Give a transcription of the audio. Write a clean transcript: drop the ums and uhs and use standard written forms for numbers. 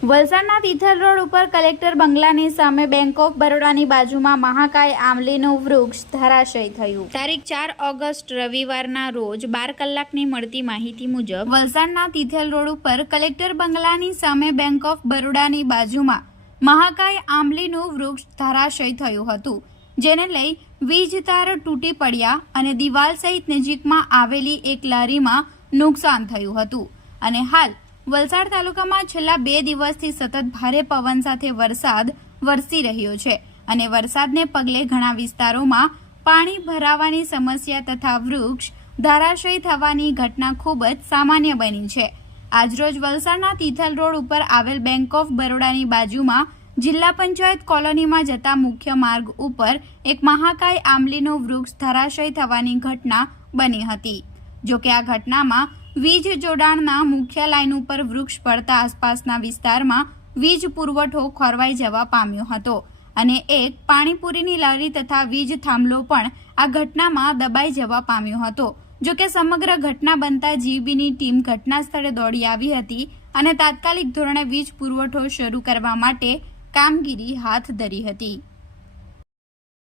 વલસાડના તિથલ રોડ ઉપર કલેક્ટર બંગલાની સામે બેંક ઓફ બરોડાની બાજુમાં મહાકાય આંબલીનું વૃક્ષ ધરાશય થયું। તારીખ 4 ઓગસ્ટ રવિવારના રોજ 12 કલાકની મળતી માહિતી મુજબ વલસાડના તિથલ રોડ ઉપર કલેક્ટર બંગલાની સામે બેંક ઓફ બરોડાની બાજુમાં મહાકાય આંબલીનું વૃક્ષ ધરાશય થયું હતું, જેને લઈ વીજ તાર તૂટી પડ્યા અને દિવાલ સહિત નજીકમાં આવેલી એક લારીમાં નુકસાન થયું હતું। અને હાલ વલસાડ તાલુકામાં છેલ્લા 2 દિવસથી સતત ભારે પવન સાથે વરસાદ વરસી રહ્યો છે અને વરસાદને પગલે ઘણા વિસ્તારોમાં પાણી ભરાવાની સમસ્યા તથા વૃક્ષ ધરાશય થવાની ઘટના ખૂબ જ સામાન્ય બની છે। આજરોજ વલસાડના તિથલ રોડ ઉપર આવેલ બેંક ઓફ બરોડાની બાજુમાં જિલ્લા પંચાયત કોલોનીમાં જતા મુખ્ય માર્ગ ઉપર એક મહાકાય આંબલીનું વૃક્ષ ધરાશય થવાની ઘટના બની હતી। જો કે આ ઘટનામાં વીજ જોડાણના મુખ્ય લાઇન ઉપર વૃક્ષ પડતા આસપાસના વિસ્તારમાં વીજ પુરવઠો ખોરવાઈ જવા પામ્યો હતો અને એક પાણીપુરીની લારી તથા વીજ થાંભલો પણ આ ઘટનામાં દબાઈ જવા પામ્યો હતો। જો કે સમગ્ર ઘટના બનતા જીબીની ટીમ ઘટના સ્થળે દોડી આવી હતી અને તાત્કાલિક ધોરણે વીજ પુરવઠો શરૂ કરવા માટે કામગીરી હાથ ધરી હતી।